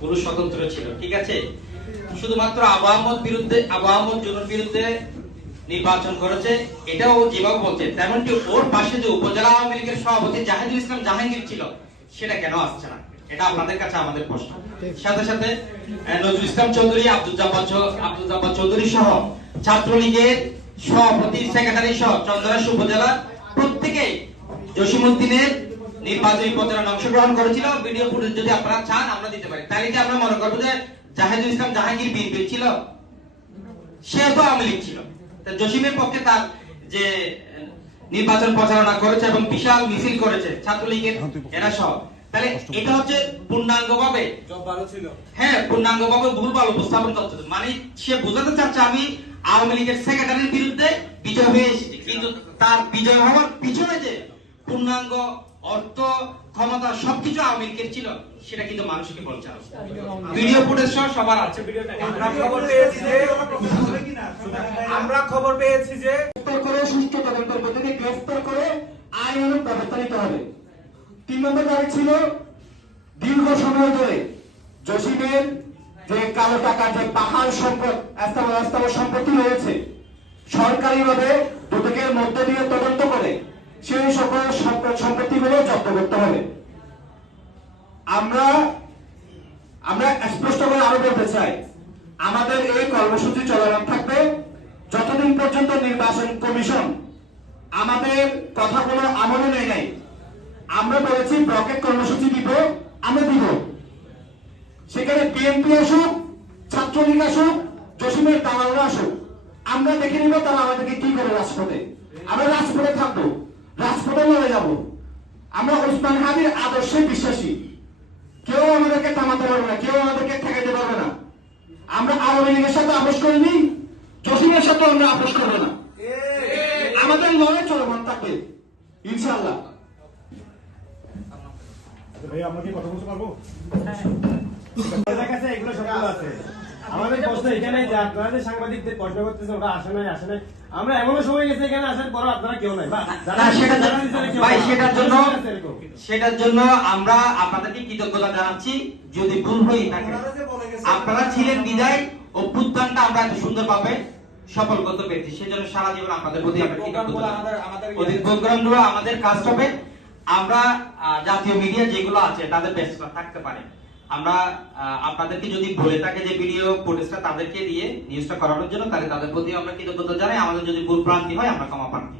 পুরুষ স্বতন্ত্র ছিল, ঠিক আছে। শুধুমাত্র আবু আহমদ জুনুর বিরুদ্ধে নির্বাচন করেছে, এটাও যেভাবে বলছে তেমনটি ওর পাশে যে উপজেলা আওয়ামী লীগের সভাপতি জাহিদুল ইসলাম জাহাঙ্গীর ছিল, সেটা কেন আসছে না? এটা আপনাদের কাছে আমাদের প্রশ্ন। সাথে সাথে নজরুল ইসলাম চৌধুরী, আব্দুল জব্বার চৌধুরী সহ ছাত্রলীগের সভাপতি, সেক্রেটারি সহ চন্দনাইশ উপজেলা প্রত্যেকেই জসিমউদ্দিনের নির্বাচনী প্রচারণায় অংশগ্রহণ করেছিল। ভিডিও ফুটেজ যদি আপনারা চান আমরা দিতে পারি। তাহলে কি আমরা মনে করবো যে জাহিদুল ইসলাম জাহাঙ্গীর বিএনপি ছিল? সে তো আওয়ামী লীগ ছিল। জসিমের পক্ষে তার যে নির্বাচন প্রচারণা করেছে এবং বিশাল মিছিল করেছে ছাত্রলীগের এরা সহ, তাহলে এটা হচ্ছে পূর্ণাঙ্গভাবে ভুলভাল উপস্থাপন করছে। মানে সে বোঝাতে চাচ্ছে আমি আওয়ামী লীগের সেক্রেটারির বিরুদ্ধে বিজয় হয়ে এসেছি, কিন্তু তার বিজয় হওয়ার পিছনে যে পূর্ণাঙ্গ অর্থ ক্ষমতা সবকিছু আওয়ামী লীগের ছিল সেটা কিন্তু মানুষকে বলছে। ভিডিও ফুটেজ সহ সবার আছে। আমরা খবর পেয়েছি যে সুষ্ঠু তদন্তের পদ্ধতি গ্রেফতার করে আইনানুগ ব্যবস্থা নিতে হবে। 3 নম্বর দাবি ছিল দীর্ঘ সময় ধরে জসিমের যে কালো টাকার যে পাহাড় সম্পদ সম্পত্তি রয়েছে, সরকারিভাবে দুদকের মধ্য দিয়ে তদন্ত করে সেই সকল সম্পত্তিগুলো জব্দ করতে হবে। আমরা স্পষ্ট করে আরো বলতে চাই, আমাদের এই কর্মসূচি চলমান থাকবে যতদিন পর্যন্ত নির্বাচন কমিশন আমাদের কথাগুলো আমলে নেয় নাই। আমরা বলেছি ব্লকের কর্মসূচি দিব, আমরা দিব। সেখানে বিএনপি আসুক, ছাত্রলীগ আসুক, জসিমের দালালরা আসুক, আমরা দেখে নিব তারা আমাদেরকে কি করে রাজপথে। আমরা রাজপথে থাকবো, রাজপথে লড়ে যাব। আমরা ওসমান হাদির আদর্শে বিশ্বাসী। কেউ আমাদেরকে থামাতে পারবে না, কেউ আমাদেরকে ঠেকাইতে পারবে না। আমরা আওয়ামী লীগের সাথে আপোষ করিনি, জসিমের সাথে আমরা আপোষ করবো না। আমাদের লড়াই চলমান থাকবে ইনশাআল্লাহ। ভাই আমরা কি কথা বলতে পারবো? আমাদের কাছে এগুলো সবগুলো আছে। আমাদের প্রশ্ন এখানে যে আপনারা যে সাংবাদিকদের প্রশ্ন করতেছেন ওটা আসে নাই। আমরা এমনও সময় গেছে এখানে আসার পর আপনারা কেউ নাই সেটার জন্য আমরা আপনাদেরকে কৃতজ্ঞতা জানাচ্ছি। যদি ভুল হয়ে থাকে, আপনারা ছিলেন বিদায় অভ্যুত্থানটা আমরা এত সুন্দরভাবে সফল করতে পেরেছি, সেজন্য সারা জীবন আপনাদের প্রতি আমরা কৃতজ্ঞতা। প্রোগ্রামগুলো আমাদের কাজ হবে। আমরা জাতীয় মিডিয়া যেগুলো আছে তাদের ব্যস্ত থাকতে পারে। আমরা আপনাদেরকে যদি বলে থাকে যে ভিডিও ফুটেজটা তাদেরকে দিয়ে নিউজটা করানোর জন্য, তাহলে তাদের প্রতি আমরা কৃতজ্ঞতা জানাই। আমাদের যদি ভুল ভ্রান্তি হয় আমরা ক্ষমা প্রার্থী।